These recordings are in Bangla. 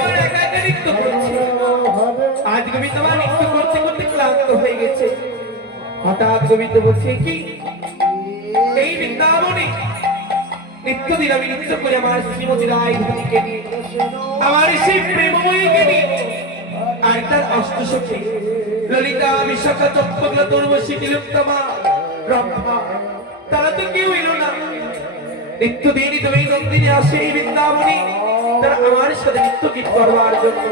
আমার একা একা নৃত্য করছি। আজ গোবিন্দ আমার নৃত্য করতে করতে ক্লান্ত হয়ে গেছে। হঠাৎ গোবিন্দ বলছে কি এই বৃন্দাবনে নিত্যদিন আমি নৃত্য করে আমার শ্রীমতী রায়ধনীকে নিয়ে আমার সেই প্রেমময়ীকে নিয়ে আর তার অষ্টসখী ললিতা বিশাখা চক্রবর্তী দুর্বশী তিলোত্তমা রম্ভা তারা তো কেউ এলো না। নিত্যদিনই তুমি নন্দিনী আসে এই বৃন্দাবনে তারা আমার সাথে নৃত্য গীত করবার জন্য।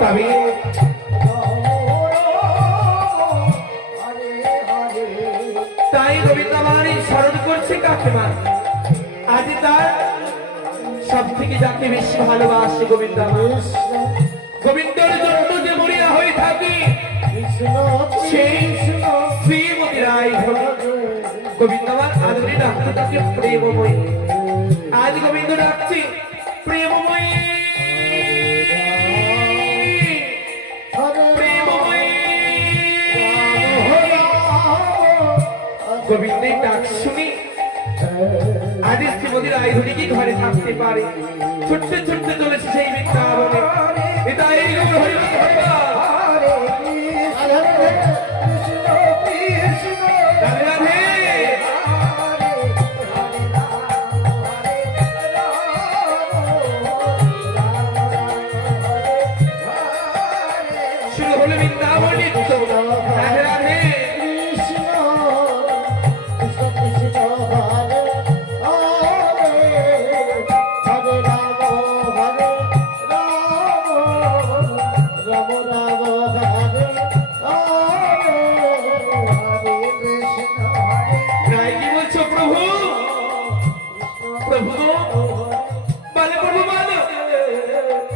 তবে তাই গোবিন্দ আমার স্মরণ করছে কাকে মা আজ তার সব থেকে যাকে বেশি ভালোবাসে গোবিন্দ গোবিন্দর জন্য যে মরিয়া হয়ে থাকে সেই শ্রীমতী রায় গোবিন্দ আমার আদরে ডাকতে তাকে প্রেমময়ী। আজ গোবিন্দ ডাকছে প্রেমময়ী প্রেমময়ী। গোবিন্দের ডাক শুনি আজ শ্রীমতী রায়ধনী কি ঘরে থাকতে পারে? ছুটতে ছুটতে চলেছে সেই বৃন্দাবনে। এটাই শুরু হলো বৃন্দাবনে রাধে রাধে।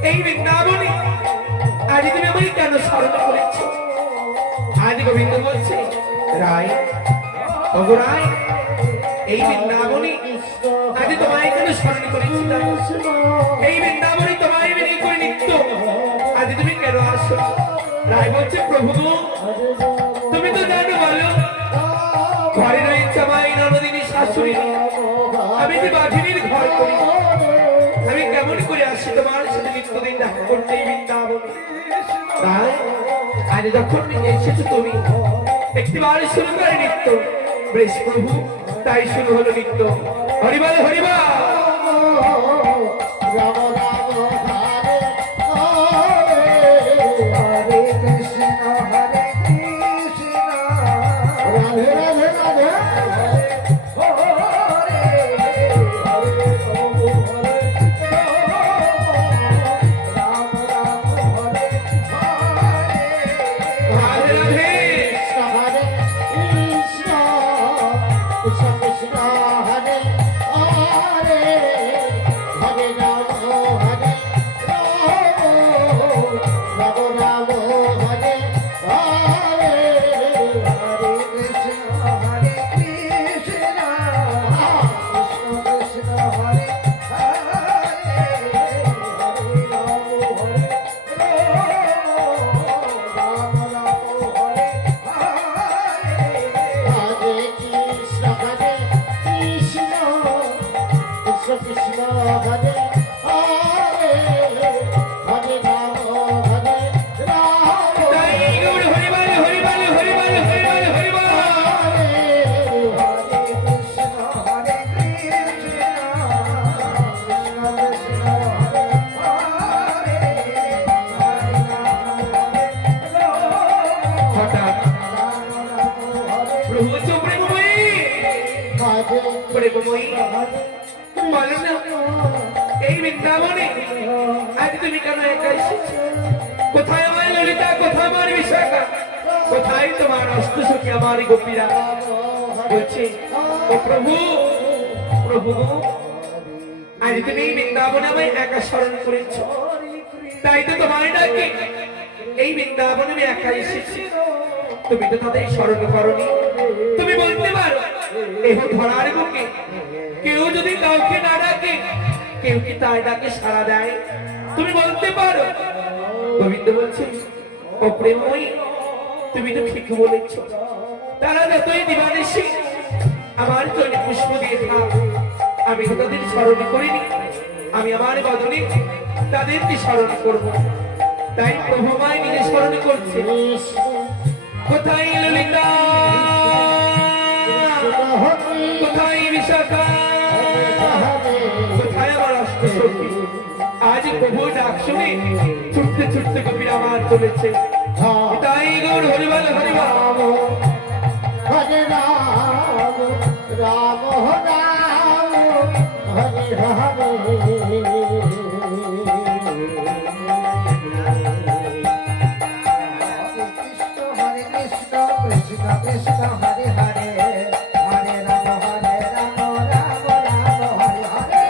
এই বৃন্দাবনে আজ তুমি আমাকে কেন স্মরণ করেছ? আজ গোবিন্দ বলছে রায় ওগো রায় এই বৃন্দাবনে আজ তোমায় কেন স্মরণ করেছি? এই বৃন্দাবনে তোমায় বিনে করে নিত্য আজ তুমি কেন আসো? রায় বলছে প্রভু তুমি তো জানো বলো ঘরে রয়েছে আমার ননদিনী শাশুড়ি, আমি যে বাঘিনীর ঘর করি, আমি কেমন করে আসি তোমার সাথে নিত্যদিন দেখা করতে বৃন্দাবনে? তাই আজ যখন এসেছো তুমি একটিবার শুরু করে নিত্য। বেশ প্রভু তাই শুরু হলো নিত্য। হরিবল হরিবল। এই বৃন্দাবনে আজ তুমি কেন একা এসেছো? কোথায় আমার ললিতা, কোথায় আমার বিশাখা, কোথায় তোমার অষ্টসখী আমার গোপীরা? বলছে ও প্রভু প্রভু আজ তুমি এই বৃন্দাবনে আমায় একা স্মরণ করেছ, তাই তো তোমায় ডাকে এই বৃন্দাবনে আমি একা এসেছি। তুমি তো তাদের স্মরণ করনি। তুমি বলতে পারো এই ধরার বুকে কেউ যদি কাউকে না ডাকে কেউ কি তার ডাকে সাড়া দেয়? তুমি বলতে পারো? গোবিন্দ বলছে ও প্রেমময়ী তুমি তো ঠিক বলেছ। তারা যতই দিবানিশি আমার চরণে পুষ্প দিয়ে থাক, আমি তো তাদের স্মরণ করিনি। আমি আমার বদলে তাদেরকে স্মরণ করবো। তাই প্রভু আমায় নিজে স্মরণ করছে। কোথায় ললিতা, কোথায় বিশাখা, কোথায় আমার অষ্টসখী? আজ প্রভু ডাক শুনে ছুটতে ছুটতে কবির আমার চলেছে। তাই গৌর হরিবল হরিবল। হরে রাম রাম রাম হরে হরে কৃষ্ণ কৃষ্ণ হরে হরে হরে রাম রাম হরে হরে।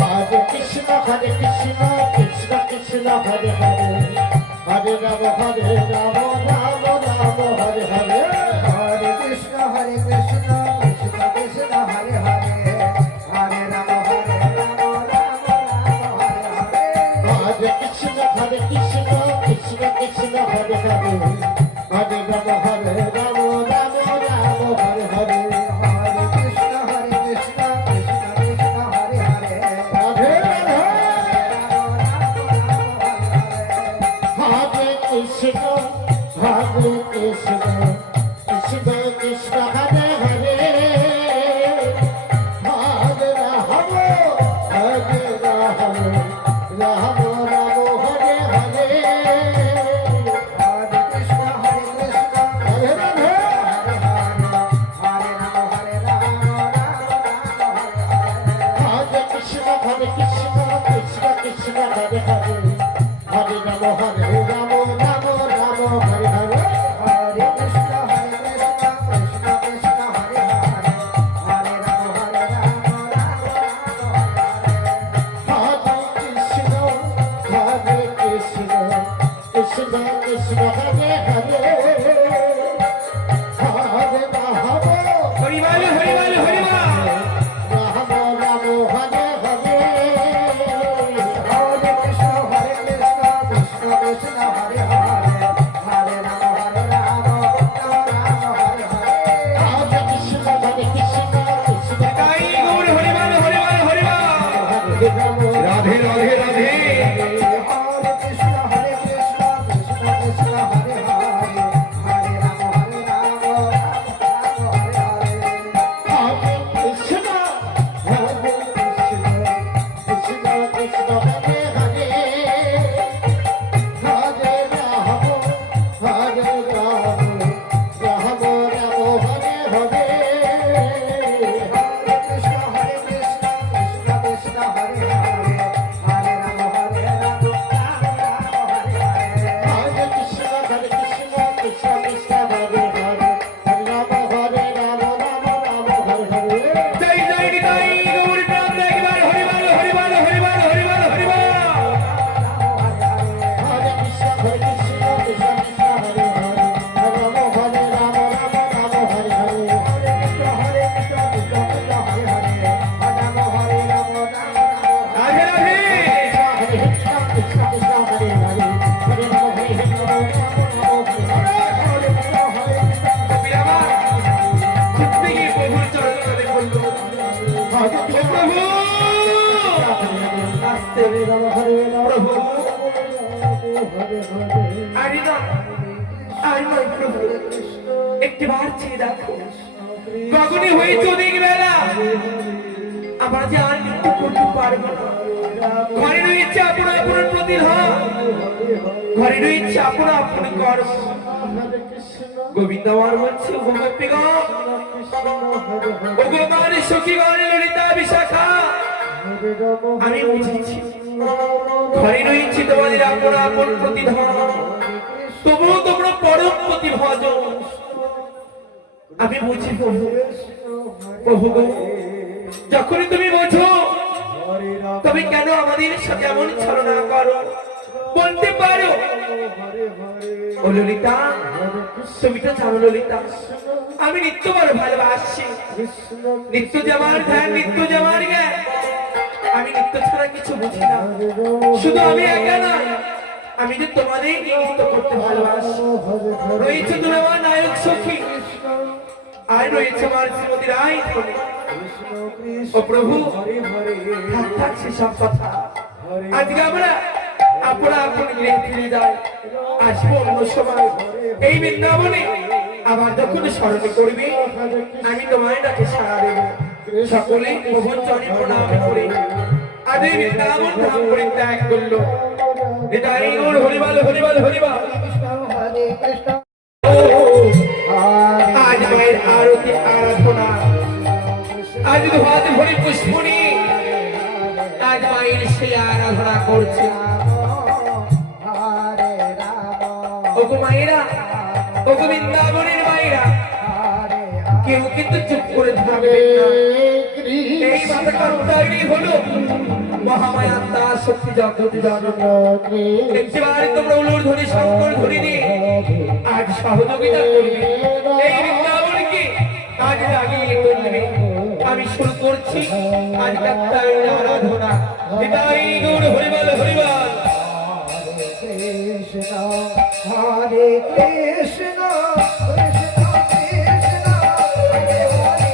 হরে কৃষ্ণ কৃষ্ণ কৃষ্ণ হরে হরে হরে রাম রাম রাম হরে হরে। হরে কৃষ্ণ কৃষ্ণ কৃষ্ণ হরে হরে হরে রাম রাম রাম হরে হরে। হরে কৃষ্ণ কৃষ্ণ কৃষ্ণ হরে হরে হরে রাম হরে রাম রাম রাম হরে হরে। হরে কৃষ্ণ কৃষ্ণ কৃষ্ণ হরে হরে রাধে রাধে হরে কৃষ্ণ কৃষ্ণ কৃষ্ণ কৃষ্ণ হরে হরে হরে রাম হরে রাম রাম রাম হরে হরে। হরে কৃষ্ণ হরে রাধে হরে রাম হরে রাম রাম রাম হরে হরে। হরে কৃষ্ণ কৃষ্ণ কৃষ্ণ হরে হরে হরে রাম হরে রাম রাম রাম হরে হরে। হরে কৃষ্ণ কৃষ্ণ কৃষ্ণ হরে হরে হরে রাম হরে রাম রাম রাম হরে হরে। হরে কৃষ্ণ কৃষ্ণ কৃষ্ণ হরে হরে হরে রাম হরিবল হরিবল হরিবল। রাম রাম হরে হরে। হরে কৃষ্ণ কৃষ্ণ কৃষ্ণ হরে হরে হরে রাম রাম রাম হরে হরে। হরে কৃষ্ণ কৃষ্ণ তাই গৌর হরিবল হরিবল হরিবল। রাধে রাধে রাধে। হরে কৃষ্ণ কৃষ্ণ কৃষ্ণ হরে হরে হরে রাম রাম হরে হরে। হরে কৃষ্ণ কৃষ্ণ কৃষ্ণ হরে হরে হরে রাম রাম রাম হরে হরে। হরে কৃষ্ণ কৃষ্ণ কৃষ্ণ হরে হরে হরে রাম হরে রাম রাম হরে হরে। হরে কৃষ্ণ কৃষ্ণ কৃষ্ণ হরে হরে হরে রাম হরে রাম রাম রাম হরে হরে। জয় জয় নিতাই গৌর প্রাণ একবার হরিবল হরিবল হরিবল হরিবল হরিবল। হরে কৃষ্ণ কৃষ্ণ কৃষ্ণ হরে হরে হরে রাম হরে রাম রাম রাম হরে হরে। হরে কৃষ্ণ কৃষ্ণ কৃষ্ণ হরে হরে হরে রাম হরে রাম রাম রাম। রাধে রাধে। হরে কৃষ্ণ কৃষ্ণ কৃষ্ণ হরে হরে হরে রাম হরে রাম রাম রাম হরে হরে। হরে কৃষ্ণ কবির আমার ছুটতে গিয়ে প্রভুর চরণ তলে বলল, হরে ও প্রভু। আস্তে রাম হরে রাম প্রভু হরে হরে। আরে না, আর নয় প্রভু, একটিবার চেয়ে দেখো, গগনে হয়েছে অনেক বেলা, আমরা যে আর নৃত্য করতে পারবো না। ঘরে রয়েছে আপন আপন প্রতিধান, ঘরে রয়েছে আপন আপন কর্ম। গোবিন্দ আমার বলছে, ও গোপীগণ, ও গোপাল সখীগণ, ললিতা বিশাখা, আমি বুঝেছি ঘরে রয়েছে তোমাদের আপন আপন প্রতিধান, তবুও তোমরা পরম প্রতিভাজন। আমি বুঝি প্রভু, প্রভু গো, যখনই তুমি বোঝো তবে কেন আমাদের সাথে এমন ছলনা করো? বলতে পারো ও ললিতা, তুমি তো জানো ললিতা, আমি নিত্য বড় ভালোবাসি। নিত্য জামার ধ্যান, নিত্য জামার জ্ঞান, আমি নিত্য ছাড়া কিছু বুঝি না। শুধু আমি একা না, আমি যে তোমাদের নৃত্য করতে ভালোবাসি। রয়েছে তুমি আমার নায়ক সখী, আর রয়েছে আমার শ্রীমতী রায়। ও প্রভু, থাক থাক সেসব কথা, আজকে আমরা আপনা আপন গৃহে ফিরে যায়। আসবো অন্য সময় এই বৃন্দাবনে আবার যখন স্মরণ করবি আমি তোমায় ডাকে সাড়া দেব। সকলে প্রভুর চরণে প্রণাম করে আজ এই বৃন্দাবন ধাম পরিত্যাগ করলো। হৃদয় গৌর হরিবল হরিবল হরিবল। হরে কৃষ্ণ আজ মায়ের আরতি আরাধনা, আজ ধোয়াতে ভরি পুষ্পনি, আজ মায়ের সে আরাধনা করছে। হরে রাম ওগো মায়েরা, ওগো বৃন্দাবনের মায়েরা, কেউ কিন্তু চুপ করে থাকবেন না। এই মাতাকার উদাহরণই হলো মহামায়া দাস শক্তি জগৎ জনক। একটিবার তোমরা উলুর ধ্বনি শঙ্কর ধ্বনি দিয়ে আজ সহযোগিতা করবে, এই বৃন্দাবনকে আজ লাগিয়ে তুলবে। আমি শুরু করছি আজ কাত্তায়নের আরাধনা। হৃদয় গৌর হরিবল হরিবল। কৃষ্ণ হরে কৃষ্ণ কৃষ্ণ কৃষ্ণ হরে হরে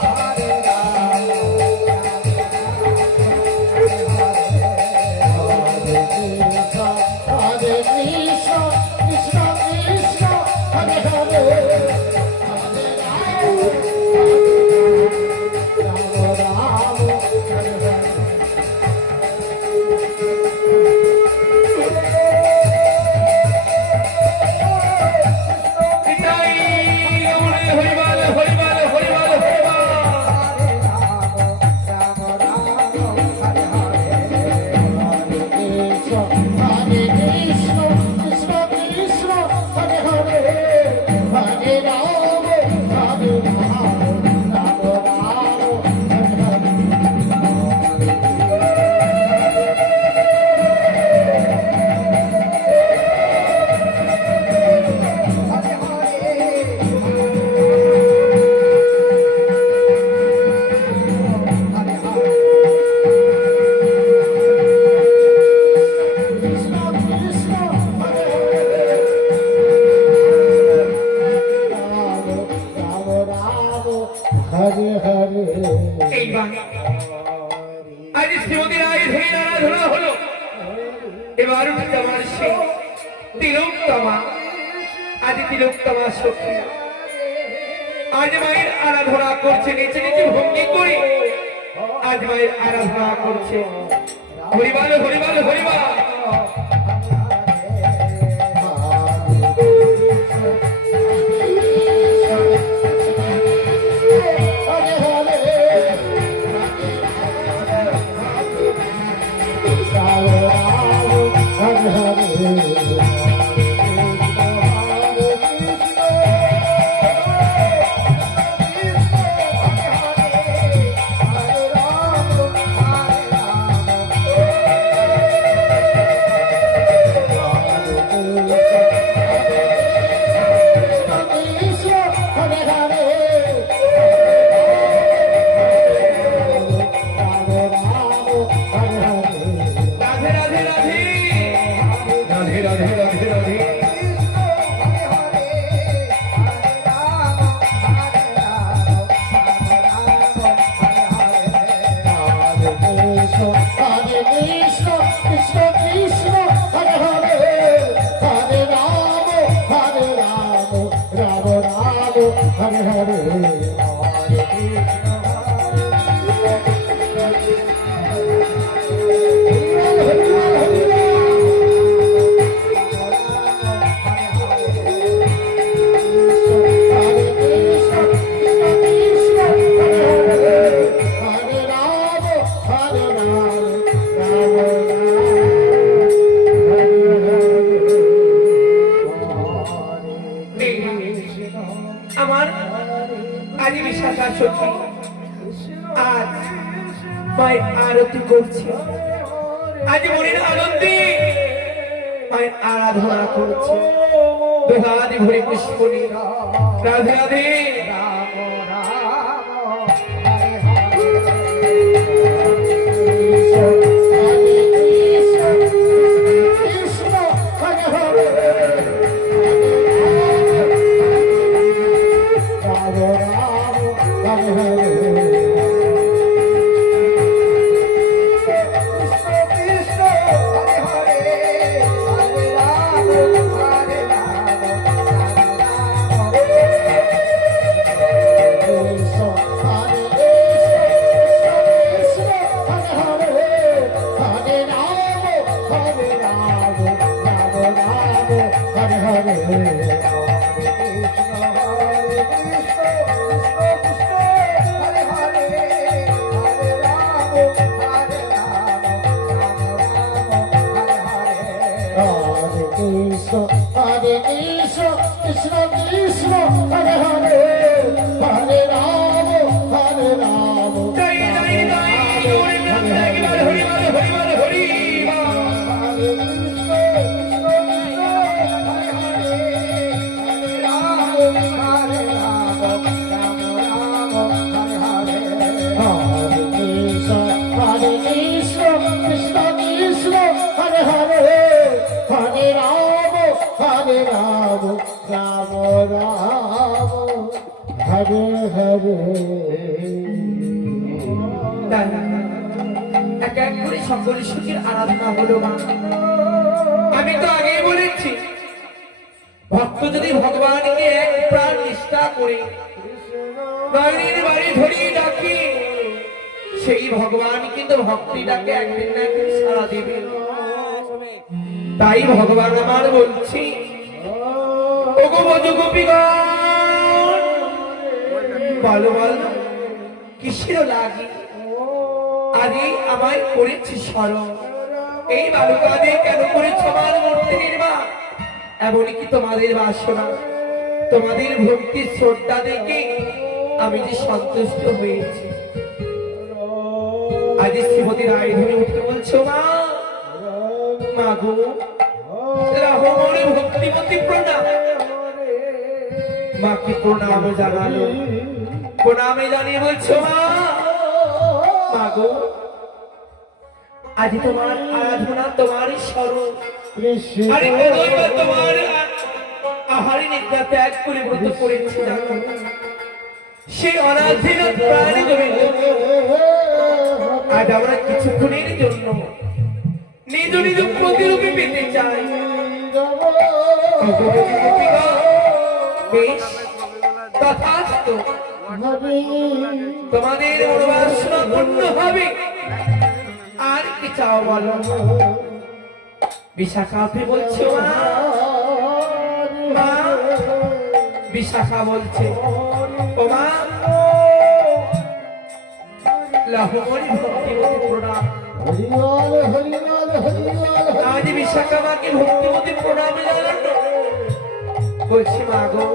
হরে রাম হরে কৃষ্ণ কৃষ্ণ কৃষ্ণ হরে হরে হরে রাম হরে হরে হৃদয় গৌর হরিবল হরিবল হরিবল হরিবল। হরে হরে এইবার আজ শ্রীমতী রায় ধরে আরাধনা হলো। এবার আমার সেই তিলোত্তমা, আজ তিলোত্তমা সখী আজ মায়ের আরাধনা করছে। নিচে নিচে ভঙ্গি করে আজ মায়ের আরাধনা করছে। হরিবল হরিবল হরিবল। রাধে রাধে রাধে রাধে রাধে রাধে রাধে। হরে হরে হরে কৃষ্ণ আমার আজ বিশাখা সখী আজ মায়ের আরতি করছে। আজ মনের আনন্দে মায়ের আরাধনা করছে। দোহাদি ভরে পুষ্পনি। Radhe Radhe. Hare Hare Hare Krishna, Krishna Krishna, Hare Hare, Hare Rama, Hare Rama, জয় জয় জয় গৌরী নাম একবার হরি বল হরি বল হরি বল। Hare Krishna, Krishna Krishna, Hare Rama, Hare Rama, Rama Rama, Hare Hare, Hare Krishna, Krishna Krishna, Hare Hare, Hare Rama, Hare Rama, Rama Rama, Hare Hare. এক এক করে সকল সুখের আরাধনা হলো মা। আমি তো আগেই বলেছি ভক্ত যদি ভগবানকে এক প্রাণ নিষ্ঠা করে বাড়ির বাড়ি ধরিয়ে ডাকে সেই ভগবান কিন্তু ভক্তি ডাকে একদিন না একদিন সারা দেবে। তাই ভগবান আমার বলছি ওগো বধূ গোপীগণ বলো বলো কিসের লাগি আদি আমায় করেছি স্মরণ এই বালুকাদে কেন করেছ আমার মূর্তি নির্মাণ এমনকি তোমাদের বাসনা তোমাদের ভক্তি শ্রদ্ধা দেখে আমি যে সন্তুষ্ট হয়েছি। আজ শ্রীমতী রায় ধরে উঠে বলছো মা মা গো রাহমরে ভক্তিমতী প্রণাম। মাকে প্রণাম জানালো প্রণামে জানিয়ে বলছো মা মা গো আজ তোমার আরাধনা তোমারই স্মরণ আরে কতবার তোমার আহারি নিদ্রা ত্যাগ করে ব্রত করেছি জানো সেই অনাধীন প্রাণী গোবিন্দ আজ আমরা কিছুক্ষণের জন্য নিজ নিজ প্রতিরূপে পেতে চাই। বেশ তথাস্তু তোমাদের মনোবাসনা পূর্ণ হবে। আর কি চাও বলো বিশাখা আপনি বলছো মা বিশাখা বলছে ও মা লাহমরি ভক্তিমতী প্রণাম। আজ বিশাখা মাকে ভক্তিমতী প্রণাম জানানো বলছি মা গো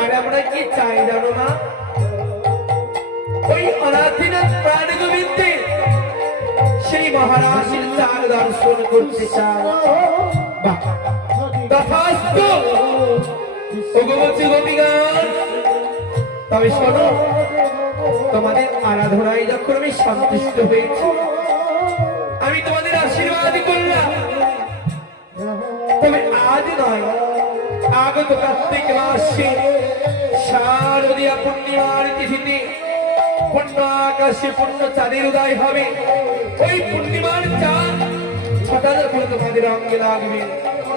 আর আমরা কি চাই জানো না ওই অনাথিনাথ প্রাণ গোবিন্দে সেই মহারাজের চার দর্শন করতে চাই। তথাস্তু ভগবতী গোপীগণ তবে শোনো তোমাদের আরাধনায় যখন আমি সন্তুষ্ট হয়েছি আমি তোমাদের আশীর্বাদ করলাম তবে আজ নয় আগত কার্তিক মাসে শারদীয়া পূর্ণিমার তিথিতে পূর্ণ আকাশে পূর্ণ চাঁদের উদয় হবে। ওই পূর্ণিমার চাঁদ ছটা যখন তোমাদের অঙ্গে লাগবে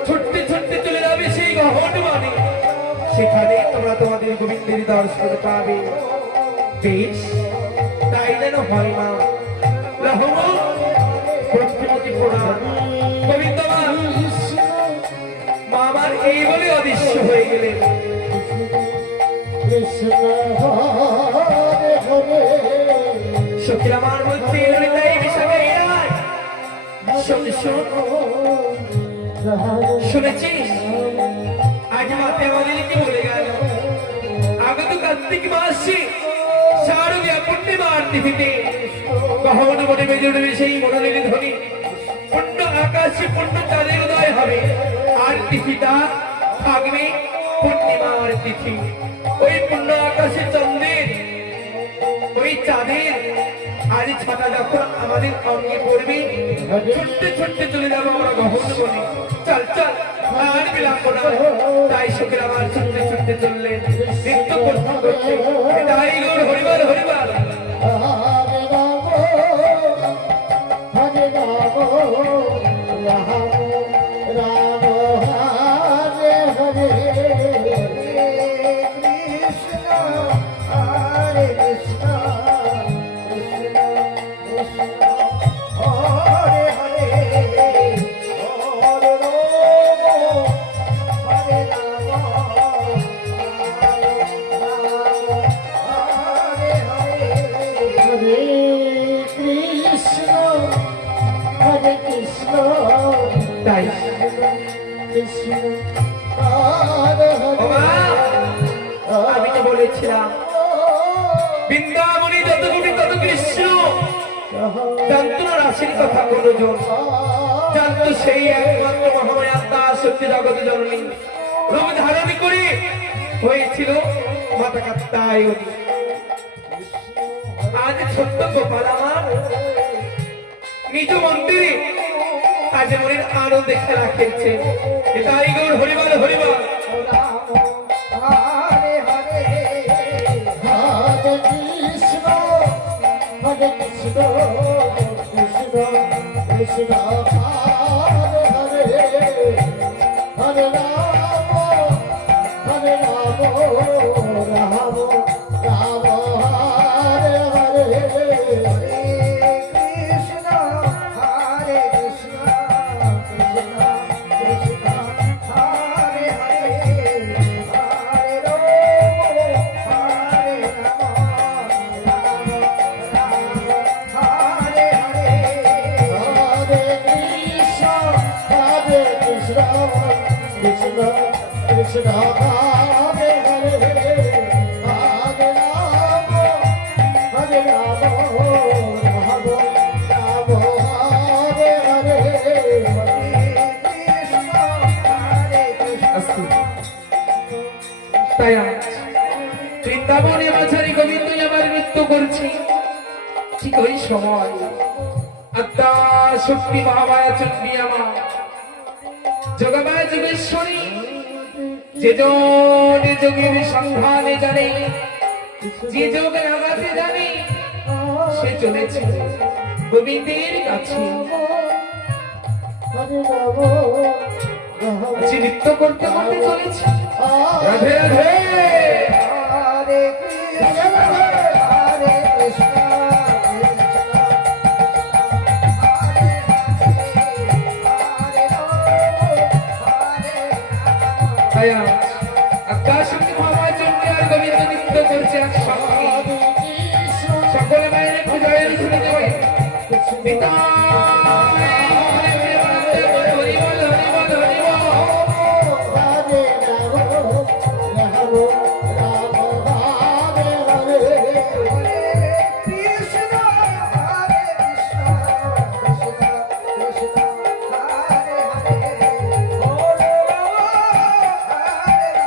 ছুটতে ছুটতে চলে যাবে সেই গহন মানে সেখানে তোমরা তোমাদের গোবিন্দের দর্শন পাবে। বেশ তাই যেন হয় মা রহম ভক্তিমতী প্রণাম গোবিন্দ মা আমার এই বলে অদৃশ্য হয়ে গেলেন। সখীর আমার বলছে ললিতাই বিশাখাই রায় শুনেছিস আজ মাতে আমাদের কি বলে গেল আগত কার্তিক মাসে শারদীয়া পূর্ণিমার তিথিতে গহন মনে বেজে উঠবে সেই মনোনীল ধ্বনি পূর্ণ আকাশে পূর্ণ চাঁদের উদয় হবে আর তিথিটা থাকবে পূর্ণিমার তিথি। ওই পূর্ণ আকাশে চন্দ্রের ওই চাঁদের আজ ছটা যখন আমাদের অঙ্গে পড়বে ছুটতে ছুটতে চলে যাবো আমরা গহন বলি চল চল আর বিলম্ব না। তাই সুখের আমার ছুটতে ছুটতে চললেন নৃত্য করতে করতে তাই গৌর হরিবার হরিবার Hare হরে কৃষ্ণ তাই কৃষ্ণ হরে ও মা, হরে আমি তো বলেছিলাম বৃন্দাবনী যত কোটি তত কৃষ্ণ, জানতো না রাশির কথা কোনজন, জানতো সেই একমাত্র মহামায়া আত্মা সত্যি জগৎ জননী, রূপ ধারণ করে হয়েছিল মাতা কাত্যায়নী। আজ ছোট্ট গোপাল আমার নিজ মন্দিরে আজ মনের আনন্দে খেলা খেলছে। তাই গৌর হরিবল হরিবল। হরে হরে হরে কৃষ্ণ হরে কৃষ্ণ কৃষ্ণ কৃষ্ণ হরে হরে হরে রাম হরে রাম রাম রাম হরে হরে কৃষ্ণ হরে কৃষ্ণ কৃষ্ণ কৃষ্ণ হরে হরে হরে রাম হরে রাম রাম রাম হরে হরে হরে কৃষ্ণ হরে কৃষ্ণ কৃষ্ণ কৃষ্ণ হরে হরে হরে রাম হরে রাম রাম রাম হরে হরে কৃষ্ণ হরে কৃষ্ণ আস্তু। তাই আজ বৃন্দাবনে মাঝারি গোবিন্দ আমার নৃত্য করছে। ঠিক ওই সময় আত্মা শক্তি মহামায়া চন্ডী আমার যোগমায়া যোগেশ্বরী, যে জন যোগের সন্ধানে জানে, যে যোগে আগাতে জানে, সে চলেছে গোবিন্দের কাছে। আজ নৃত্য করতে করতে চলেছে। রাধে রাধে। হরে কৃষ্ণ হরে কৃষ্ণ তাই আজ আকাশ শক্তি মহামায়া চন্ডী আর গোবিন্দ নৃত্য করছে একসঙ্গে। সকলে মায়ের একটু জয়ের ধরে দেবে।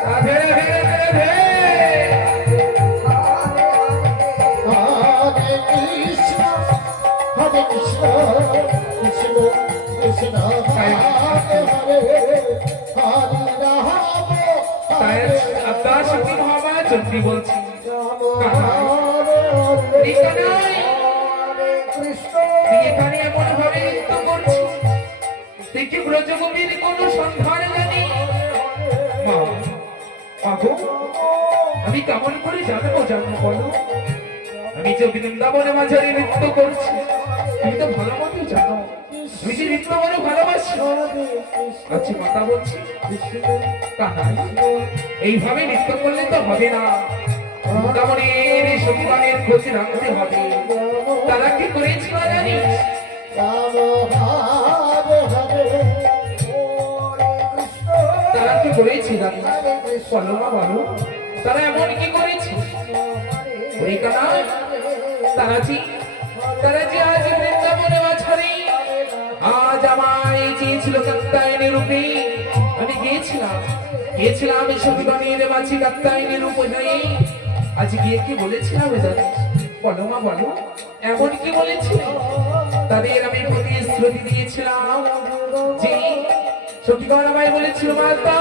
রাধে রাধে রাধে তাই আত্মা শক্তি মহামায়া চন্ডী বলছি, এখানে এমন ভাবে নৃত্য করছি দেখি ব্রজভূমির কোন সন্ধান জানি। মা, মাগো, আমি কেমন করে জানবো বলো? আমি যে বৃন্দাবনে মাঝারি নৃত্য করছি, তুমি তো ভালো মতো জানো আমি যে নৃত্য বড় ভালোবাসি। আচ্ছা কথা বলছি কানাই, এইভাবে নৃত্য করলে তো হবে না, বৃন্দাবনের সন্তানের খোঁজ রাখতে হবে। তারা কি করেছিল জানিস? তারা কি করেছে জানিস? বলো মা বলো, তারা এমন কি করেছে? ওই কানা, তারা যে আজ বৃন্দাবনে মাঝারি আজ আমায় চেয়েছিল কাত্যায়নী রূপে। আমি গিয়েছিলাম সতীগণের মাঝে কাত্যায়নী রূপ হয়ে। আজ গিয়ে কি বলেছিলাম জানিস? বলো মা বলো, এমন কি বলেছিলাম? তাদের আমি প্রতিশ্রুতি দিয়েছিলাম যে সতীগণ আমায় বলেছিল মাতা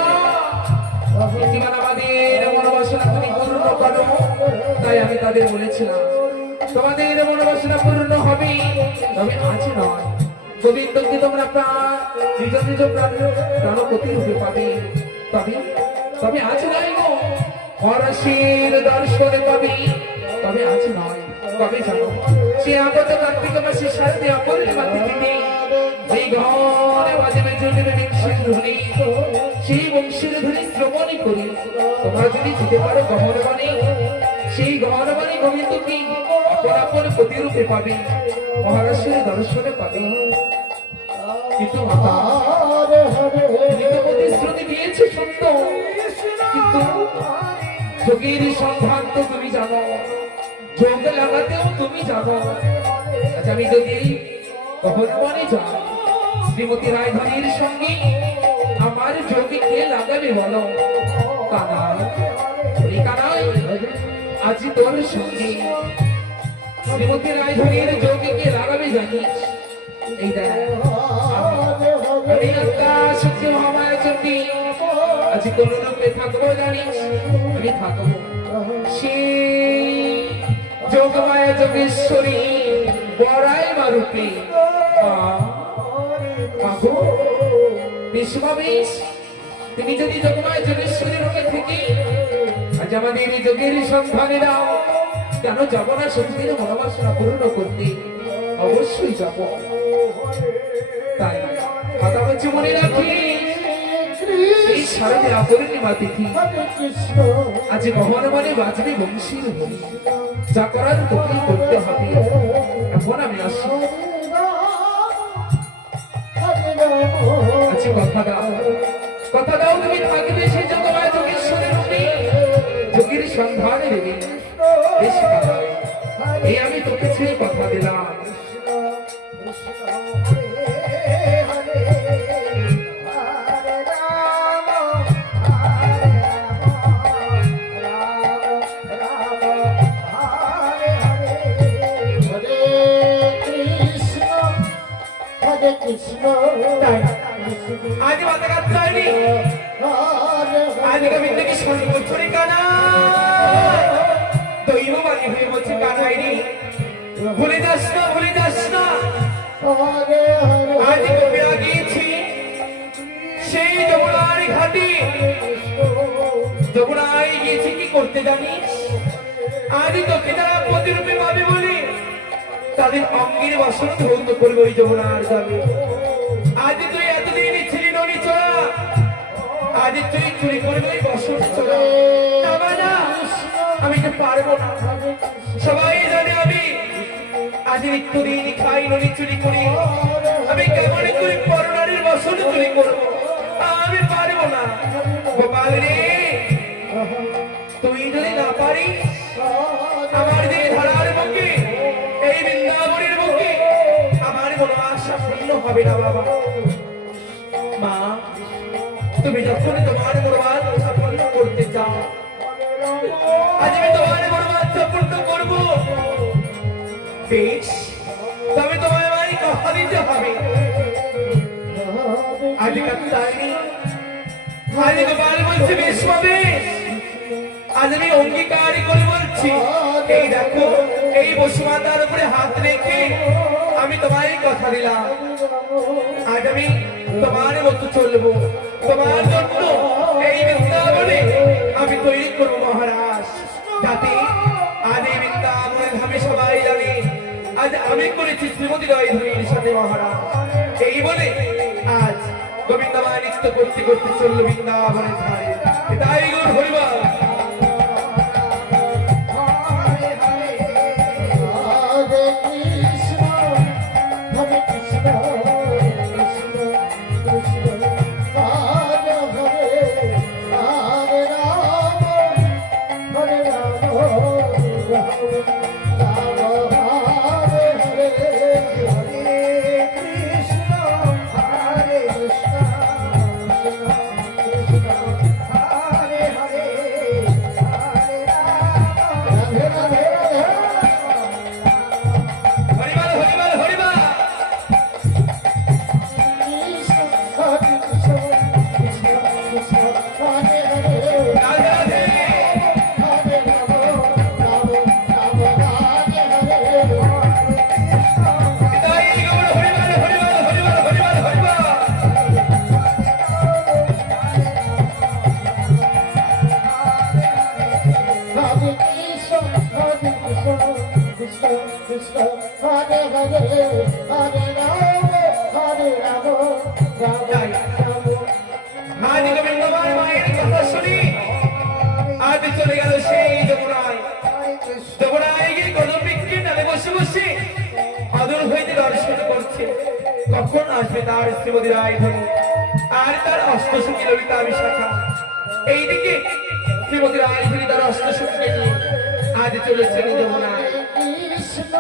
প্রতিবার আমাদের মনোবাসনা তুমি পূর্ণ করো। তাই আমি তাদের বলেছিলাম তোমাদের মনোবাসনা পূর্ণ হবে, তবে আজ নয়। গোবিন্দকে তোমরা প্রাণ নিজ নিজ প্রাণপতি রূপে পাবে, তবে আজ নয় গো। পরশের দর্শনে পাবে, তবে আজ নয়। কবে জানো? সে আগত কার্তিক মাসের সাথে অপূর্ণিমা তিথিতে এই ঘরে বাজবে চলবে বংশের ধ্বনি। সেই বংশের ধ্বনি শ্রবণ করে তোমরা যদি যেতে পারো গহন বনে, সেই গহন বনে গোবিন্দকে আপন আপন প্রতিরূপে পাবে, মহারাষ্ট্রের দর্শনে পাবে। কিন্তু বাবা হরে হরে তুমি তো প্রতিশ্রুতি দিয়েছে সত্য, কিন্তু যোগের সন্ধান তো তুমি জানো, যোগ লাগাতেও তুমি জানো। আজ আমি যদি বনে যাই, শ্রীমতী রায়ধনীর সঙ্গে আমার যোগে কে লাগাবে বলো? কানাই, ওই কানাই, আজ তোর সঙ্গে শ্রীমতী রায়ধনীর যোগে কে লাগাবে জানিস? এই দেখ, আমি আকাশ সত্যি মহামায়া চন্ডী আজ কোন রূপে থাকবো জানিস? আমি থাকবো সেই যোগমায়া যোগেশ্বরী বড়াই মারুপে। বিশ্ববেশ, তুমি যদি যোগমায়া যোগেশ্বরী রূপে থেকে আজ আমাদের এই যোগের সন্ধানে দাও, কেন যাব না সত্যির মনোবাসনা পূর্ণ করতে? অবশ্যই যাব। তাই কথা হচ্ছে মনে রাখি, এই শারদীয় পূর্ণিমা তিথি আজ গহন মানে বাজবে বংশীর বলি, যা করার তোকেই করতে হবে। এখন আমি আসি, আজ কথা দাও তুমি থাকবে সেই যোগমায়া যোগেশ্বরের রূপে, যোগের সন্ধানে দেবে। বেশ কথা, এই আমি তোকে ছেড়ে কথা দিলাম। আজ মাথা কাটতে হয়নি, আজকে বিন্দুকে স্মরণ করছো রে কানা, দৈব বাণী হয়ে বলছে কানাই রে, ভুলে যাস না, ভুলে যাস না। আজ কবিরা গিয়েছি সেই যমুনার ঘাটে, যমুনায় গিয়েছি কি করতে জানিস? আজ তোকে তারা প্রতিরূপে পাবে বলে তাদের অঙ্গের বাসন ধৌত করবে ওই যমুনার জলে। আজ তুই এতদিন ছিলি ননি চোরা, আজ তুই চুরি করবে ওই বসন চোরা। আমি তো পারবো না, সবাই জানে আমি আজ নিত্যদিন খাই ননি চুরি করি, আমি কেমন করে পরনারীর বসন চুরি করবো? আমি পারবো না। গোপাল রে, তুই যদি না পারিস, আমার যে ধারার বুকে, এই বৃন্দাবনের বুকে আমার কোনো আশা পূর্ণ হবে না বাবা। মা, তুমি যখন তোমার মনোবাঞ্ছা পূর্ণ করতে চাও, আজ আমি তোমার মনোবাঞ্ছা পূর্ণ করবো। বেশ, তবে তোমায় আমায় কথা দিতে হবে। আজকাল তাই আজ গোপাল বলছে বেশ পাবে, আজ আমি অঙ্গীকার করে বলছি, এই দেখো এই বসুমাতার উপরে হাত রেখে আমি তোমায় কথা দিলাম, আজ আমি তোমার মতো চলবো, তোমার জন্য এই বৃন্দাবনে আমি তৈরি করবো মহারাজ, যাতে আজ এই বৃন্দাবনের ধামে সবাই জানে আজ আমি করেছি শ্রীমতী রায়ধনীর সাথে মহারাজ। এই বলে আজ গোবিন্দমায় নৃত্য করতে করতে চলল বৃন্দাবনের ধারে। তাই গৌর হরিবল। Krishna কখন আসবে তার শ্রীমতী রায়ধনী আর তার অষ্টসখী ললিতা বিশাখা। এইদিকে শ্রীমতী রায়ধনী তার অষ্টসখীকে নিয়ে আজ চলেছেন যমুনায়। কৃষ্ণ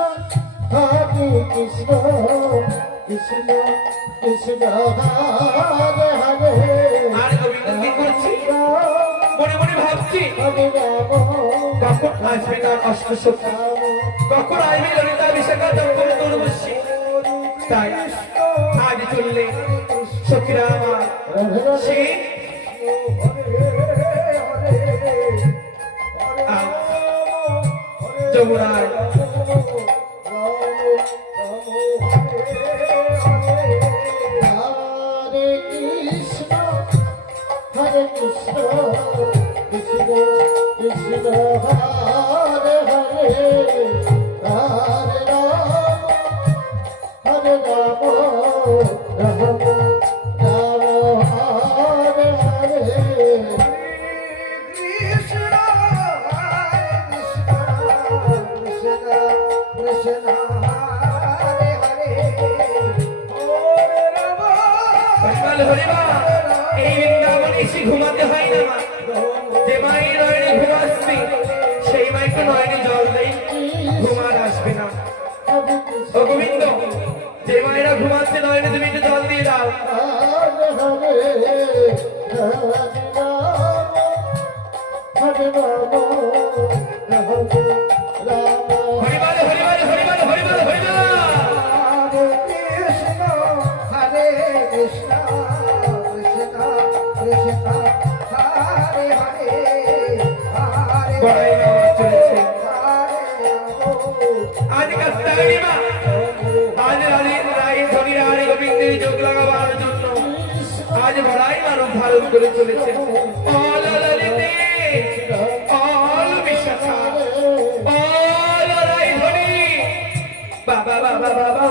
হরে কৃষ্ণ কৃষ্ণ কৃষ্ণ হরে হরে আর গোবিন্দ কি করছি মনে মনে ভাবছি হরে রাম কখন আসবে তার অষ্টসখী, কখন আসবে ললিতা বিশাখা যখন তরুবশী। তাই আজ চললে সখীরা আমার সে আজ যমুনায় হরে কৃষ্ণ হরে কৃষ্ণ কৃষ্ণ কৃষ্ণ হরে হরে হরে রাম হরে রাম রাম রাম হরে হরে কৃষ্ণ হরে কৃষ্ণ কৃষ্ণ কৃষ্ণ হরে হরে হরে রাম হরিবল হরিবল। এই বৃন্দাবনে এসে ঘুমাতে হয় না মা, যে মায়ের নয়নে ঘুমাচ্ছি সেই মাইকে নয়নে জল দেই, ঘুমার আসবে না। ও গোবিন্দ, যে মায়েরা ঘুমাচ্ছে নয়নে তুমি একটু জল দিয়ে দাও। হরে হরে হরে রাম হরে রাম রাম রাম হরিবল হরিবল হরিবল হরিবল হরিবল। হরে কৃষ্ণ হরে কৃষ্ণ কৃষ্ণ কৃষ্ণ হরে হরে হরে বড়াই নেওয়া চলেছে হরে আজ কাস্তায়নি মা, আজ রায়ধনী রানী গোবিন্দের যোগ লাগাবার জন্য আজ বড়াই মা রূপ ধারণ করে চলেছে। অল ললিতে অল বিশাখা অল রায়ধনী। বাবা বাবা বাবা,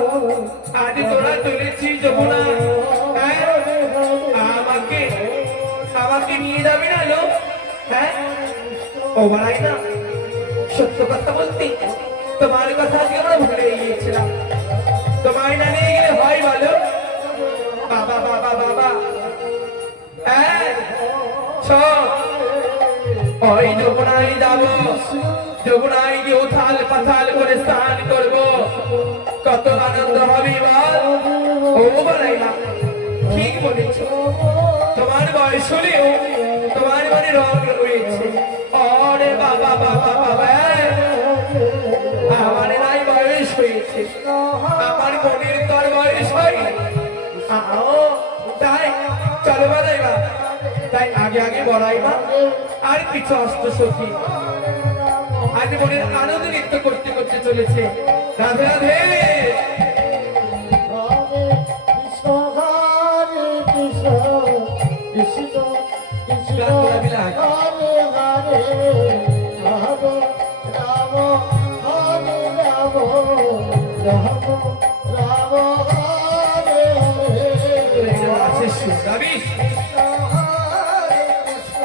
আজ তোরা চলেছি যমুনা, হ্যাঁ? আমাকে আমাকে নিয়ে যাবে না লোক, হ্যাঁ? ও বড়াই না, সত্য কথা বলতে তোমার কথা আজকে আমরা ভুলে গিয়েছিলাম। তোমায় না নিয়ে গেলে হয় বলো? বাবা বাবা বাবা, হ্যাঁ শোন, ওই যমুনায় যাবো, যমুনায় গিয়ে উথাল পাথাল করে স্নান করবো, কত আনন্দ হবে বল। ও বলাই না, ঠিক বলেছ, তোমার বয়স হলেও তোমার মনে রং রয়েছে। ওরে বাবা বাবা বাবা, আমার নাই বয়স হয়েছে, আমার মনের তোর বয়স হয়নি। তাই চলো বাদাইবা, তাই আগে আগে বড়াইবা আর কিছু অষ্টসখী আজ মনের আনন্দ নৃত্য করতে করতে চলেছে। রাধে রাধে। হরে কৃষ্ণ হরে কৃষ্ণ কৃষ্ণ কৃষ্ণ হরে হরে হরে রাম হরে রাম রাম রাম হরে হরে আছে সুদাবিশ। কৃষ্ণ হরে কৃষ্ণ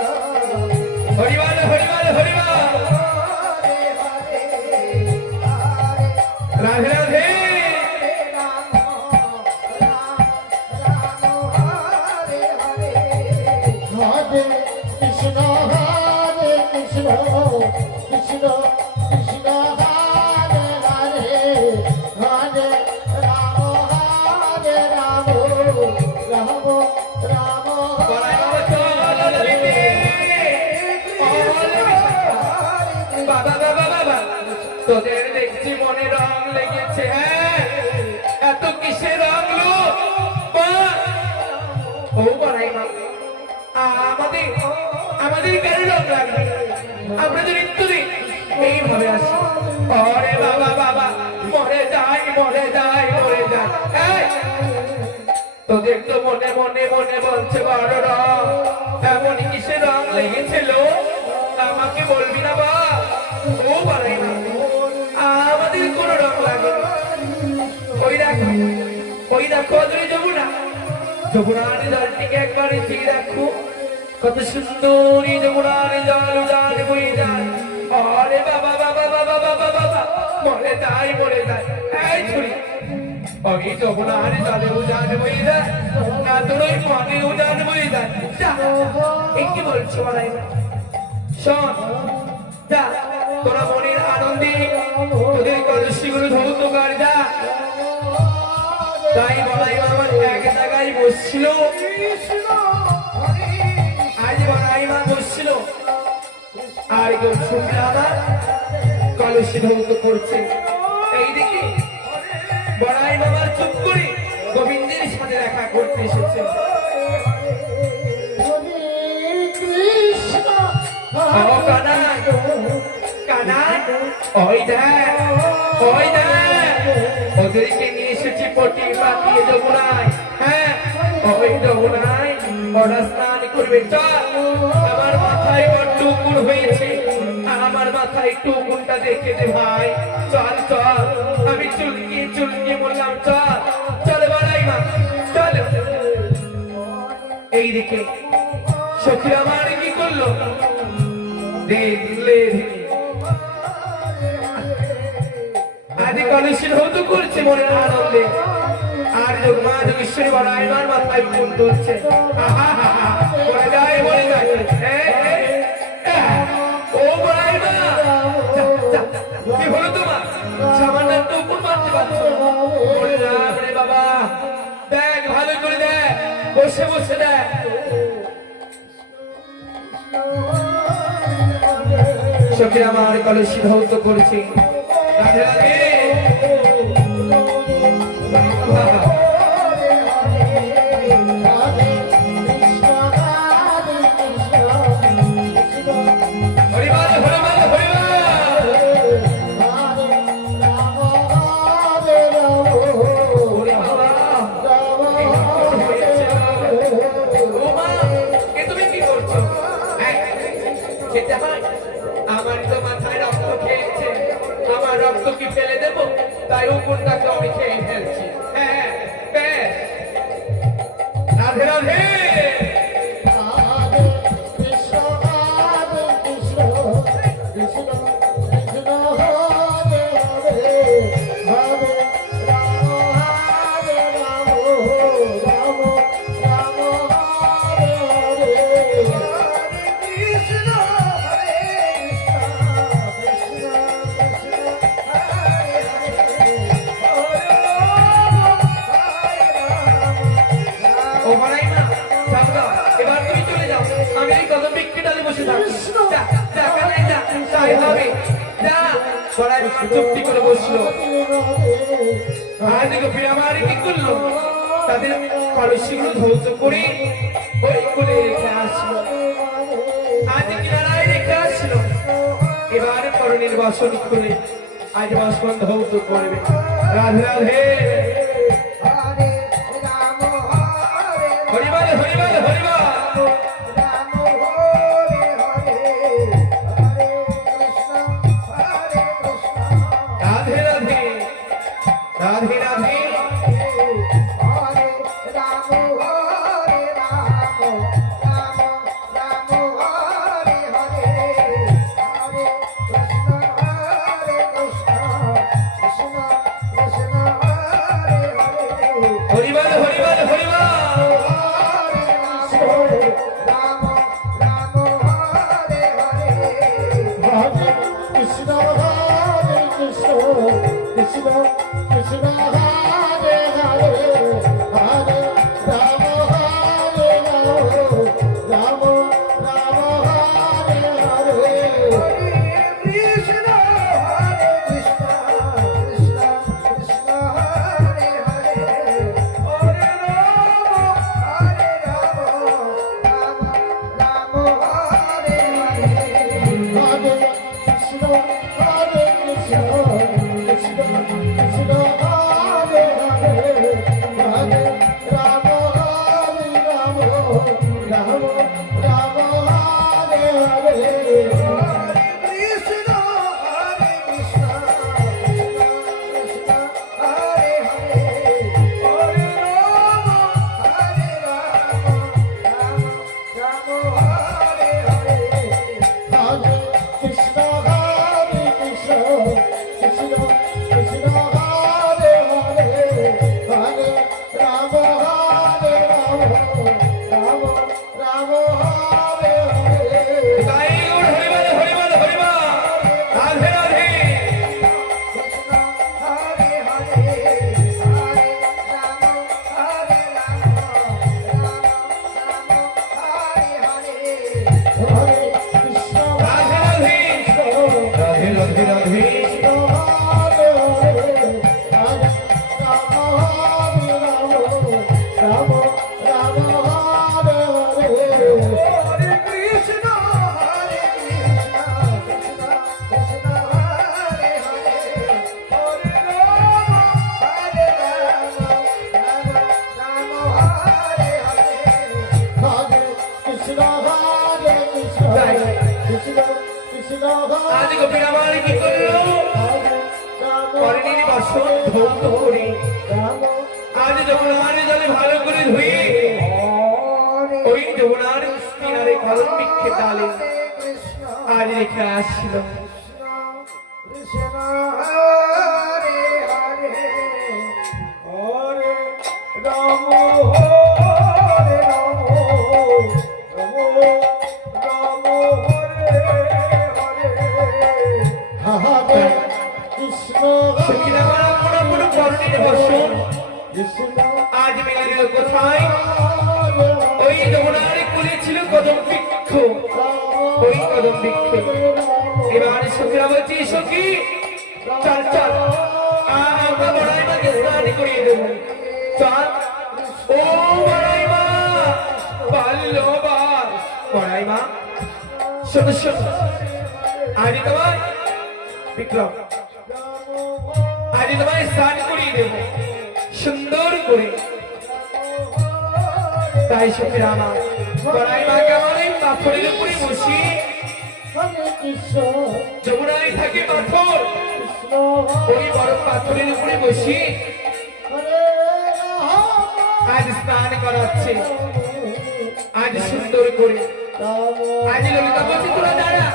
হরিবল হরিবল হরিবল। হরে হরে হরে রাধে রাধে। হরে কৃষ্ণ হরে কৃষ্ণ কৃষ্ণ কৃষ্ণ হরে হরে হরে রাম হরে রাম রাম রাম বড়াই বাবা চল ললিতে। বাবা বাবা বাবা, তোদের দেখছি মনে রং লেগেছে, হ্যাঁ? এত কিসের রং লো? ও বড়াই মা, আমাদের আমাদের কেন রং লাগবে? আমরা তো নিত্যদিন এইভাবে আসি। ওরে বাবা বাবা, মরে যাই মরে যাই মরে যাই। এই, তোদের তো মনে মনে মনে বলছে বড় রং, এমন কিসের রং লেগেছিল আমাকে বলবি না বা? ও বড়াই না, আমাদের কোনো রং লাগে না। ওই দেখো ওই দেখো ওদের যমুনা, যমুনার জলটিকে একবার চেয়ে দেখো, কত সুন্দর এই যমুনার জল উদার বয়ে যায়। আরে বাবা বাবা বাবা বাবা বাবা, মরে যায় মরে যায়। এই ছুরি, আমি যমুনার জলে উজান বয়ে যায় না তোর ওই পানে উজান বয়ে যায় যা এই কি বলছি বলাই শোন যা তোরা মনের আনন্দে তোদের কলসিগুলো ধৌত কর যা তাই বলাই আমার এক জায়গায় বসছিল আজ বলাই মা বসছিল আর কেউ শুনলে আমার কলসি ধৌত করছে এইদিকে বড়াই বাবার চুপ করে গোবিন্দের সাথে দেখা করতে এসেছে ওদেরকে নিয়ে এসেছি পটি পাতিয়ে যমুনায় হ্যাঁ ওই যমুনায় ওরা স্নান করবে চল আমার মাথায় বড্ড উকুন হয়েছে আমার মাথায় একটু উকুনটা দেখে দে ভাই চল চল আমি চুলকিয়ে বললাম চল চল বাড়াই মা চল এই দিকে সখী আমার কি করলো দেখলে আদি কলসি ধৌত করছে মনের আনন্দে আর মা যোগেশ্বরী বড়াই মার মাথায় ফুল তুলছে বলে যায় ও বড়াই মা কি হলো তোমার সামান্য একটু উপর মারতে পারছো বলে রাম রে বাবা দেখ ভালো করে দেখ বসে বসে দেখ সখী আমার কলসি ধৌত করেছে রাধে রাধে আমার তো মাথায় রক্ত খেয়েছে আমার রক্ত কি ফেলে দেবো তাই উকুনটাকে আমি খেয়ে ফেলছি হ্যাঁ বেশ রাধে রাধে এবার তুমি চলে যাও আমি এই কদম বিক্রিটালে বসে থাকি চুক্তি করে বসলো আর দেখো ফিরে আমার কি করলো তাদের কলসিগুলো ধৌত করে ওই কোলে রেখে আসলো আজ কিনারায় রেখে আসলো এবার করণের বাসন করে আজ বাসন ধৌত করবে রাধে রাধে হরিবল হরিবল হরিবল রাধে রাধে রাধে রাধে হরিবল হরিবল হরিবল গোপীর আমার কি করলো করেনি বাসন ধৌত করে আজ যমুনার জলে ভালো করে ধুয়ে ওই যমুনার কিনারে কলম বিক্ষে ডালে আজ রেখে আসছিল সখীরা আমার কোনো কোনো করণীর বসন আজ মিলে গেল কোথায় ওই যমুনার কুলে ছিল কদম বৃক্ষ ওই কদম বৃক্ষে এবার সখীরা বলছি সখী চল চল আমরা বড়াই মাকে স্নান করিয়ে দেবো চল ও বড়াই মা বাল্যবান বড়াই মা শোনো শোনো আজ তোমার বিক্রম আজ তোমায় স্নান করিয়ে দেব সুন্দর করে তাই সখীর আমার বড়াই মাকে আমার এই পাথরের উপরে বসি যমুনায় থাকে পাথর ওই বড় পাথরের উপরে বসি আজ স্নান করাচ্ছে আজ সুন্দর করে আজ ললিতা বলছি তোরা দাঁড়া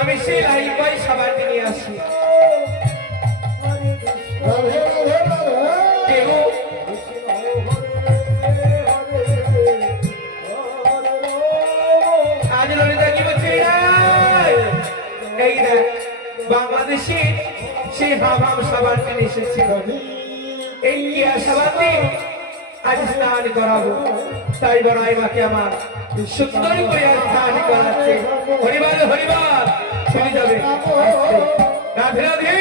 আমি সেই লাই পাই সাবান নিয়ে আসি কেউ আজ ললিতা কি বলছে এই দেখ বাংলাদেশে সেই হামাম সাবান নিয়ে এসেছিল এই কিয়া সাবান দিয়ে আজ স্নান করাবো তাই বড়াই মাকে আমার সুন্দর করে আজ স্নান করাচ্ছে হরিবার হরিবার চলে যাবে রাধে রাধে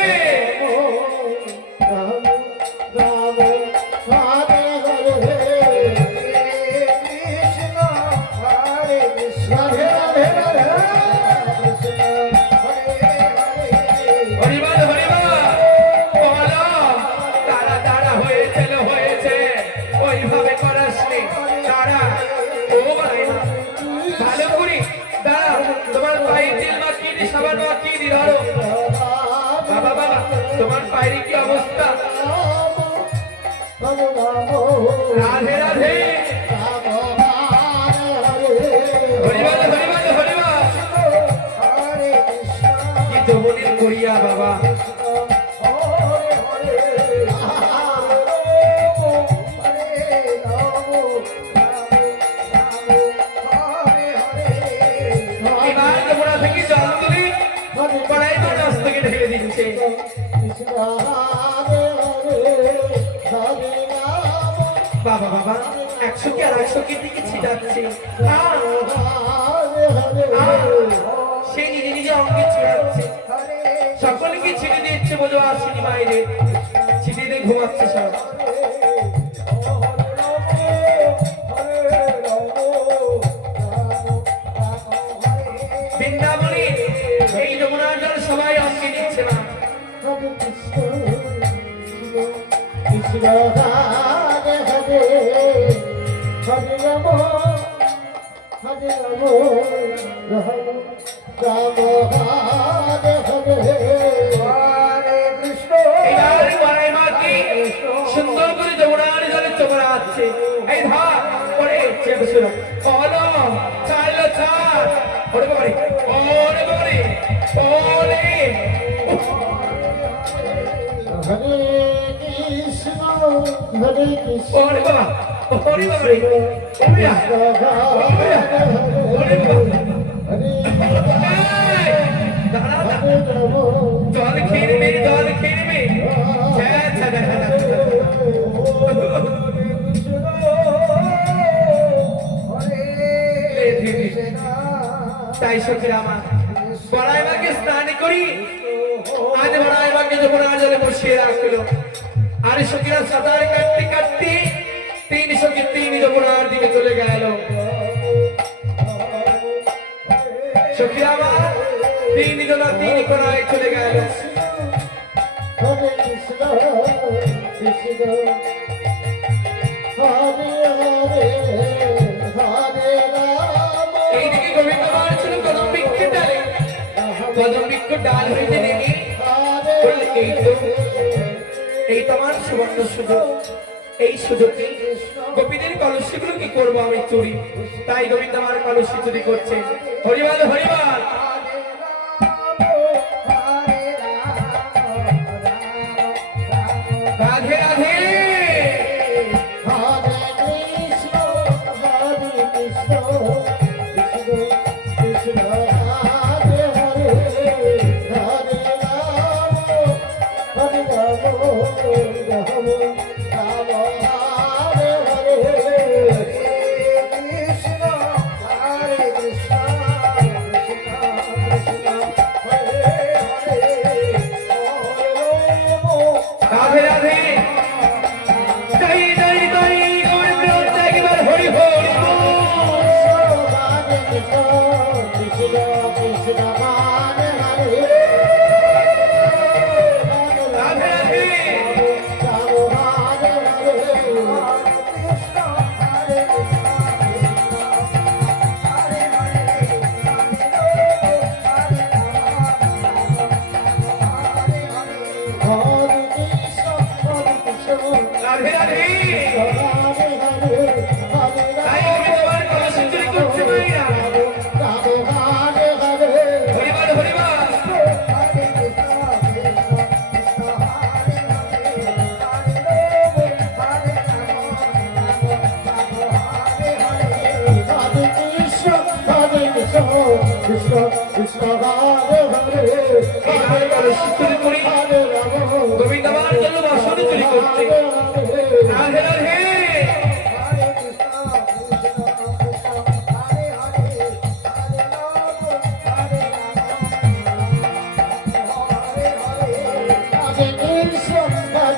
হরিবার হরিবার বলো তারা তারা হয়েছে ওইভাবে করাসনি তারা ও বড়াই মা ভালো করে দাঁড়া তোমার পায়ে তেল মাখিয়ে দি সাবান মাখিয়ে দি ধরো বাবা বাবা তোমার পায়ের কি অবস্থা রাধে রাধে হরিবার হরিবার হরিবার কি যমুনের করিয়া বাবা এবার যমুনা থেকে জল তুলি বড়াই তো নাচ থেকে ঢেলে দিচ্ছে বাবা বাবা 100 কি আর 100 কি দিকে ছিটাচ্ছে সেই নিজে নিজে অঙ্গে ছিটাচ্ছে সকলকে ছিটে দিচ্ছে বলে আসেনি বাইরে ছিটে দিয়ে ঘুমাচ্ছে সব বৃন্দাবনে এই যমুনার জল সবাই অঙ্গে নিচ্ছে না এবার বড়াই মা কি সুন্দর করে যমুনার জলে চমড়াচ্ছে এই ধর পরে চেপে শুনো বলো চাইলো চার ওরে বাবারে ওরে বাবারে ওরে ওরে বাবা ওরে বাবারে ওরে ওরে বাবা জল খেয়ে নেবে তাই সখীরা আমার বড়াই মাকে স্নান করি আজ বড়াই মাকে যমুনার জলে বসিয়ে রাখলো আর সখীরা সাঁতার কাটতে কাটতে 3 সখী 3 যমুনার দিকে চলে গেল সখীরা আমার 3 জনা 3 কোণায় চলে গেল এইদিকে গোবিন্দ ছিল কদম বৃক্ষের ডালে কদম বৃক্ষ ডাল হইতে নেমে বললে, এই তো আমার সুবর্ণ সুযোগ, এই সুযোগে গোপীদের কলসিগুলো কি করবো আমি চুরি, তাই গোবিন্দ আমার কলসি চুরি করছে। হরিবল হরিবল। রাধে রাধে। রাধে রাধে। তাই তাই তাই গোবিন্দ একবার হরি হরি রাধে রাধে। রাধে রাধে। তাই গোবিন্দ আমার কলসি চুরি করছে মাইয়া। হরিবল হরিবল। এইভাবে কলসি চুরি করি গোবিন্দ আমার জন্য বাসন চুরি করছে। Radhe Radhe.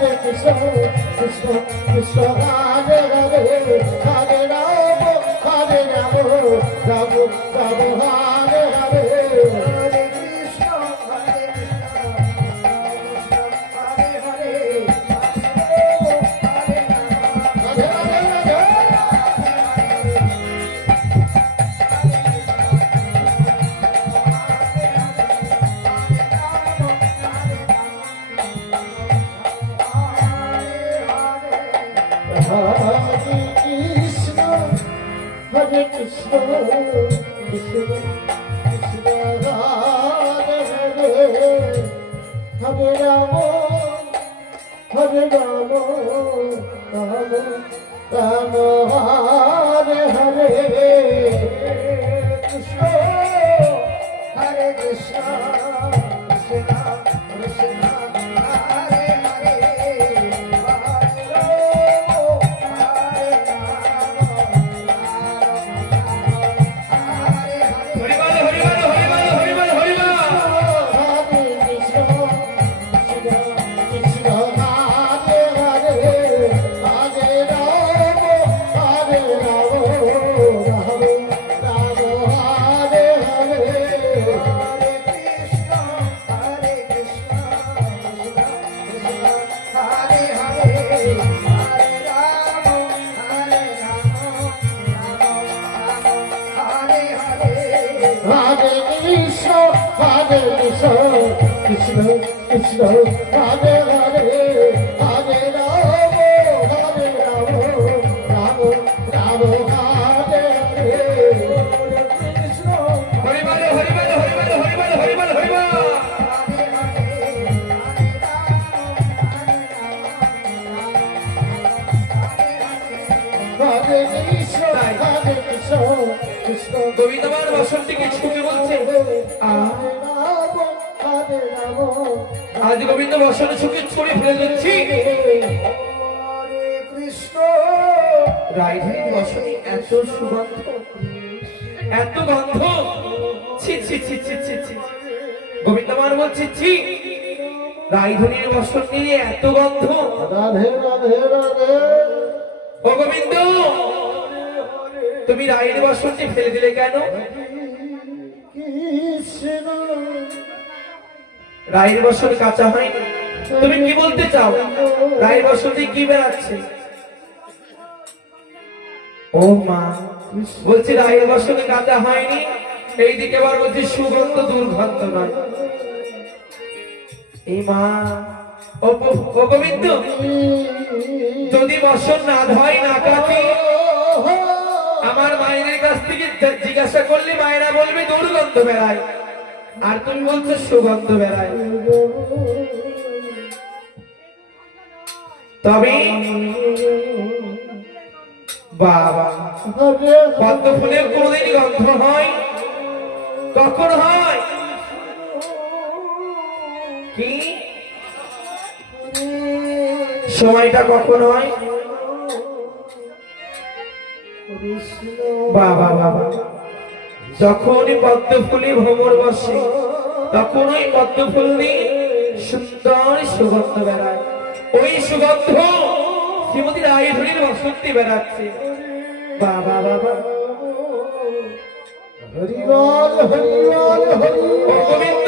Hare Krishna, Krishna Krishna, Hare Hare, Hare Rama, Hare Rama, Rama Rama, Hare Hare, Krishna, Hare Krishna, Krishna Krishna, Hare Hare, হরিবল হরিবল হরিবল হরিবল হরিবল। Krishna Krishna, Hare Hare, Hare Rama, Hare Rama, Rama Rama, Hare Hare, Krishna. হরিবল হরিবল হরিবল হরিবল হরিবল হরিবল। Hare Krishna, Hare Krishna, Krishna Govinda আমার বাসনটিকে ছুঁকে বলছে, আজ গোবিন্দ বসন ছুঁকে ছুঁড়ে ফেলে দিচ্ছি। রাইধের বসনে এত সুগন্ধ, এত গন্ধ, ছি ছি ছি ছি ছি ছি। গোবিন্দ আমার বলছে ছি, রাইধনির বসন নিয়ে এত গন্ধ। রাধে রাধে রাধে। ও গোবিন্দ, তুমি রায়ের বসনটি ফেলে দিলে কেন? কৃষ্ণ রায়ের বসন কাঁচা হয়নি, তুমি কি বলতে চাও? রায়ের বসনটি কি বেড়াচ্ছে? ও মা, বলছি রায়ের বসনে কাঁচা হয়নি, এইদিকে আবার বলছি সুগন্ধ দুর্গন্ধ নয়। এই মা ও গোবিন্দ, যদি বছর না ধয় না কাটি, আমার মায়ের কাছ থেকে জিজ্ঞাসা করলে মায়েরা বলবে দুর্গন্ধ বেড়ায়, আর তুমি বলছো সুগন্ধ বেড়ায়। তবে বাবা পদ্ম ফুলের কোনদিন গন্ধ হয়? কখন হয়? কি সময়টা কখন হয়? বাবা বাবা যখনই পদ্ম ফুলে ভ্রমর বসে, তখনই পদ্ম ফুল দিয়ে সুন্দর সুগন্ধ বেড়ায়। ওই সুগন্ধ শ্রীমতী রায়ধনীর বসন্তে বেড়াচ্ছে। বাবা বাবা হরিবল হরিবল হরিবল। গোবিন্দ,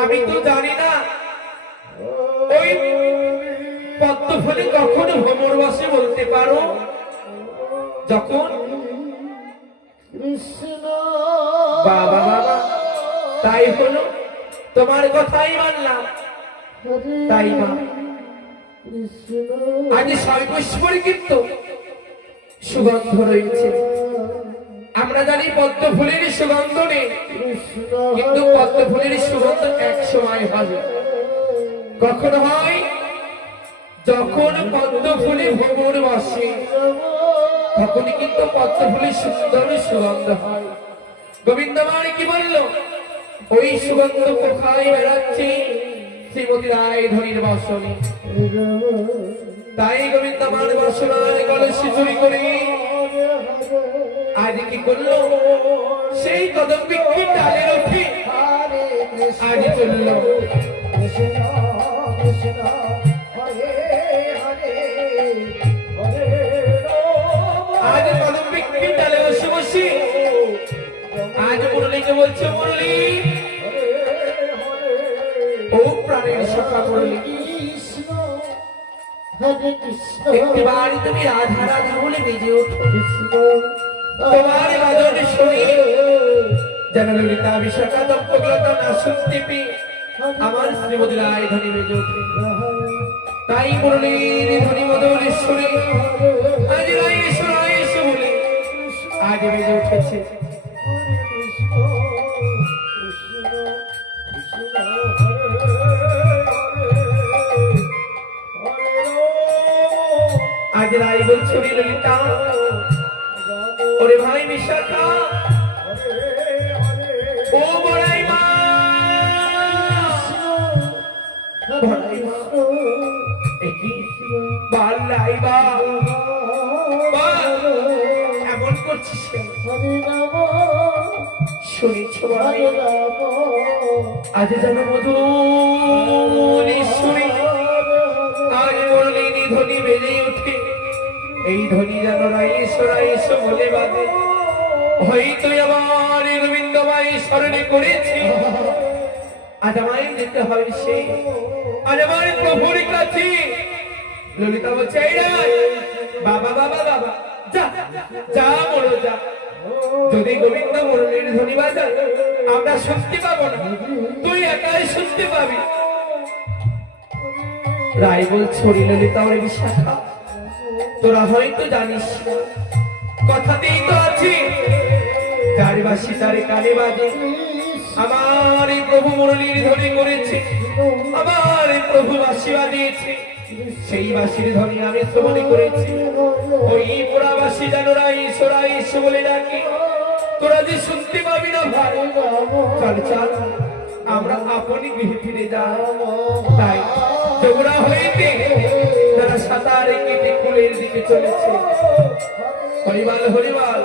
আমি তো জানি না ওই পদ্ম ফুলে কখন ভ্রমর বসে, বলতে পারো? যখন কৃষ্ণ বাবা বাবা তাই হলো, তোমার কথাই মানলাম। তাই মা কৃষ্ণ আজ সর্বস্বরী কিন্তু সুগন্ধ রয়েছে। আমরা জানি পদ্ম ফুলের সুগন্ধ নেই, কৃষ্ণ কিন্তু পদ্ম ফুলের সুগন্ধ এক সময় হবে। কখন হয়? যখন পদ্ম ফুলে ভ্রমর বসে, তখনই কিন্তু পদ্ম ফুলের সুন্দর সুগন্ধ হয়। গোবিন্দ মানে কি বললো? ওই সুগন্ধ কোথায় বেড়াচ্ছে? শ্রীমতী রায়ধনীর বসনে। তাই গোবিন্দ মান বসনায় কলসি চুরি করে আজ কি করলো? সেই কদম বৃক্ষের ডালের উঠে আজ চললো। কৃষ্ণ কৃষ্ণ হরে হরে হরে আজ কদম বৃক্ষের ডালে বসে বসে আজ মুরলীকে বলছে, মুরলী ও প্রাণের সখা মুরলী, কৃষ্ণ হরে কৃষ্ণ একটিবার তুমি রাধা রাধা বলে বেজে ওঠো। কৃষ্ণ তোমার বাদন শুনি যেন ললিতা বিশাখা দম্পকলতা না শুনতে পেয়ে আমার শ্রীমতী রায়ধনী বেজে ওঠে। তাই মুরলীর ধ্বনি মধুর শুনে আজ রায়েশ রায়েশ বলে আজ বেজে উঠেছে। আজ রায় বলছো রে ললিতা, ওরে ভাই বিশাখা, ও বড়াই মা, বড়াই মা, একই বাল্লাই বা এমন করছিস কেন? শুনেছ বড়াই, আজ যেন মধুর শুনে আজ মুরলী ধ্বনি বেজে ওঠে। এই ধ্বনি যেন রায়েশ রায়েশ বলে বাজে। হয়তো আমার গোবিন্দ মাই স্মরণে করেছি, আজ আমায় যেতে হবে সেই আজ আমার প্রভুর কাছে। ললিতা বলছে, এই রায় বাবা বাবা বাবা যা যা বলো যা, যদি গোবিন্দ মুরলীর ধ্বনি বাজায় আমরা শুনতে পাবো না, তুই একাই শুনতে পাবি। রায় বলছো রে ললিতা, ওরে বিশাখা, তোরা হয়তো জানিস না, কথাতেই তো আছে যার বাঁশি তার কানে বাজে। আমার এই প্রভু মুরলীর ধ্বনি করেছে, আমার এই প্রভু বাঁশি বাজিয়েছে, সেই বাঁশির ধ্বনি আমি শ্রবণ করেছি। ওই পোড়া বাঁশি যেন রাইস রাইস বলে ডাকে, তোরা যে শুনতে পাবি না ভাই। চল চল আমরা আপনি গৃহে ফিরে যাই। তাই যমুনা হইতে তারা সাঁতার কেটে কুলের দিকে চলেছে। হরিবাল হরিবাল।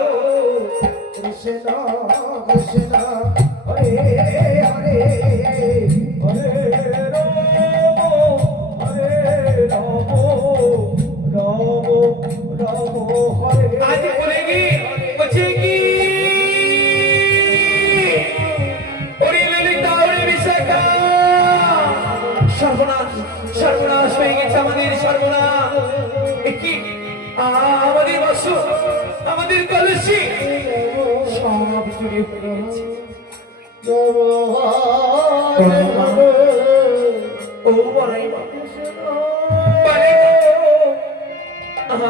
কৃষ্ণ কৃষ্ণ হরে হরে হরে রাম হরে। আজ বলে কি বলছে কি, ওরে ললিতা ওরে বিশাখা, সর্বনাশ সর্বনাশ হয়ে গেছে আমাদের, সর্বনাশ। কি আমাদের বসু আমাদের কলসি সব চুরি হয়ে গেছে।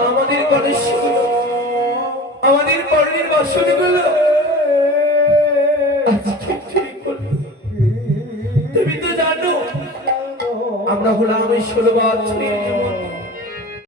আমাদের কলেজগুলো, আমাদের পরের বাসনগুলো আজকে ঠিক করলো। তুমি তো জানো আমরা হলাম এই 16 বছরের জীবন,